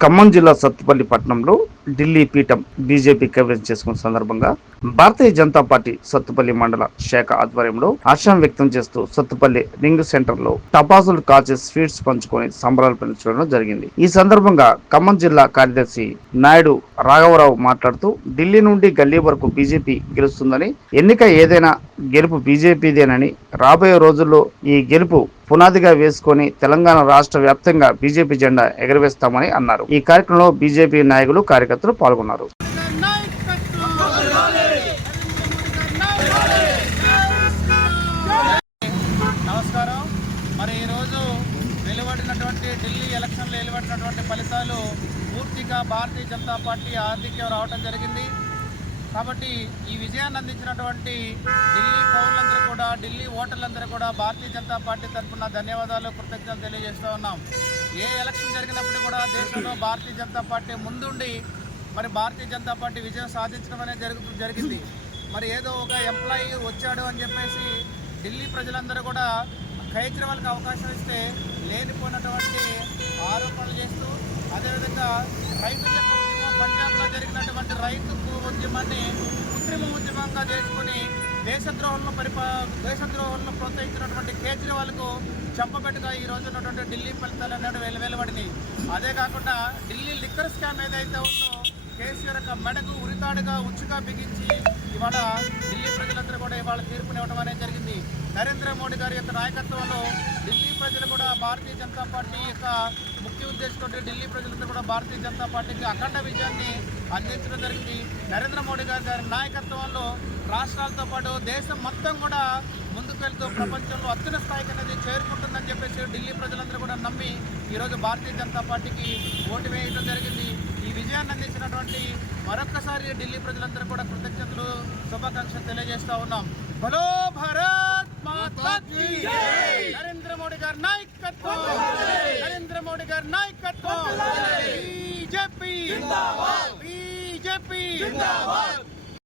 ఖమ్మం జిల్లా సత్తుపల్లి పట్టణంలో ఢిల్లీ పీఠం బీజేపీ కవరేజ్ చేసుకున్న సందర్భంగా భారతీయ జనతా పార్టీ సత్తుపల్లి మండల శాఖ ఆధ్వర్యంలో హర్షం వ్యక్తం చేస్తూ సత్తుపల్లి రింగ్ సెంటర్లో టపాసులు కాల్చి స్వీట్స్ పంచుకొని సంబరాలు పెంచడం జరిగింది. ఈ సందర్భంగా ఖమ్మం జిల్లా కార్యదర్శి నాయుడు రాఘవరావు మాట్లాడుతూ ఢిల్లీ నుండి గల్లీ వరకు బీజేపీ గెలుస్తుందని ఎన్నిక ఏదైనా గెలుపు బీజేపీదేనని రాబోయే రోజుల్లో ఈ గెలుపు పునాదిగా వేసుకొని తెలంగాణ రాష్ట్ర వ్యాప్తంగా బీజేపీ జెండా ఎగరవేస్తామని అన్నారు. ఈ కార్యక్రమంలో బీజేపీ నాయకులు కార్యకర్తలు పాల్గొన్నారు. నమస్కారం. మరి ఈరోజు వెలువడినటువంటి ఢిల్లీ ఎలక్షన్లో వెలువడినటువంటి ఫలితాలు పూర్తిగా భారతీయ జనతా పార్టీ ఆధిక్యం రావడం జరిగింది. కాబట్టి ఈ విజయాన్ని అందించినటువంటి ఢిల్లీ పౌరులందరూ కూడా ఢిల్లీ ఓటర్లందరూ కూడా భారతీయ జనతా పార్టీ తరఫున ధన్యవాదాలు కృతజ్ఞతలు తెలియజేస్తూ ఉన్నాం. ఏ ఎలక్షన్ జరిగినప్పుడు కూడా దేశంలో భారతీయ జనతా పార్టీ ముందుండి మరి భారతీయ జనతా పార్టీ విజయం సాధించడం అనేది జరుగు జరిగింది. మరి ఏదో ఒక ఎంప్లాయీ వచ్చాడు అని చెప్పేసి ఢిల్లీ ప్రజలందరూ కూడా కైచిన వాళ్ళకి అవకాశం ఇస్తే లేనిపోయినటువంటి ఆరోపణలు చేస్తూ అదేవిధంగా రైతుల పంజాబ్లో జరిగినటువంటి రైతు ఉద్యమాన్ని కృత్రిమ ఉద్యమంగా చేసుకుని దేశద్రోహంలో పరిపా దేశద్రోహంలో ప్రోత్సహించినటువంటి కేజ్రీవాల్కు చెంపబెట్టుగా ఈ రోజు ఉన్నటువంటి ఢిల్లీ ఫలితాలు అనేవి వెలు వెలువడినాయి అదే కాకుండా ఢిల్లీ లిక్కర్ స్కామ్ ఏదైతే ఉందో కేసీఆర్ యొక్క మెడకు ఉరితాడుగా ఉచ్చుగా బిగించి ఇవాళ ఢిల్లీ ప్రజలందరూ కూడా ఇవాళ తీర్పునివ్వడం అనేది జరిగింది. నరేంద్ర మోడీ గారి యొక్క నాయకత్వంలో ఢిల్లీ ప్రజలు కూడా భారతీయ జనతా పార్టీ యొక్క ముఖ్య ఉద్దేశంతో ఢిల్లీ ప్రజలందరూ కూడా భారతీయ జనతా పార్టీకి అఖండ విజయాన్ని అందించడం జరిగింది. నరేంద్ర మోడీ గారి గారి నాయకత్వంలో రాష్ట్రాలతో పాటు దేశం మొత్తం కూడా ముందుకు వెళ్తూ ప్రపంచంలో అత్యున్న స్థాయికి అనేది చేరుకుంటుందని చెప్పేసి ఢిల్లీ ప్రజలందరూ కూడా నమ్మి ఈరోజు భారతీయ జనతా పార్టీకి ఓటు వేయడం జరిగింది. విజయాన్ని అందించినటువంటి మరొక్కసారి ఢిల్లీ ప్రజలందరూ కూడా కృతజ్ఞతలు శుభాకాంక్షలు తెలియజేస్తా ఉన్నాం. బలో భారత్ మాతా! నరేంద్ర మోడీ గారి నాయకత్వం! నరేంద్ర మోడీ గారి నాయకత్వం! బీజేపీ! బీజేపీ!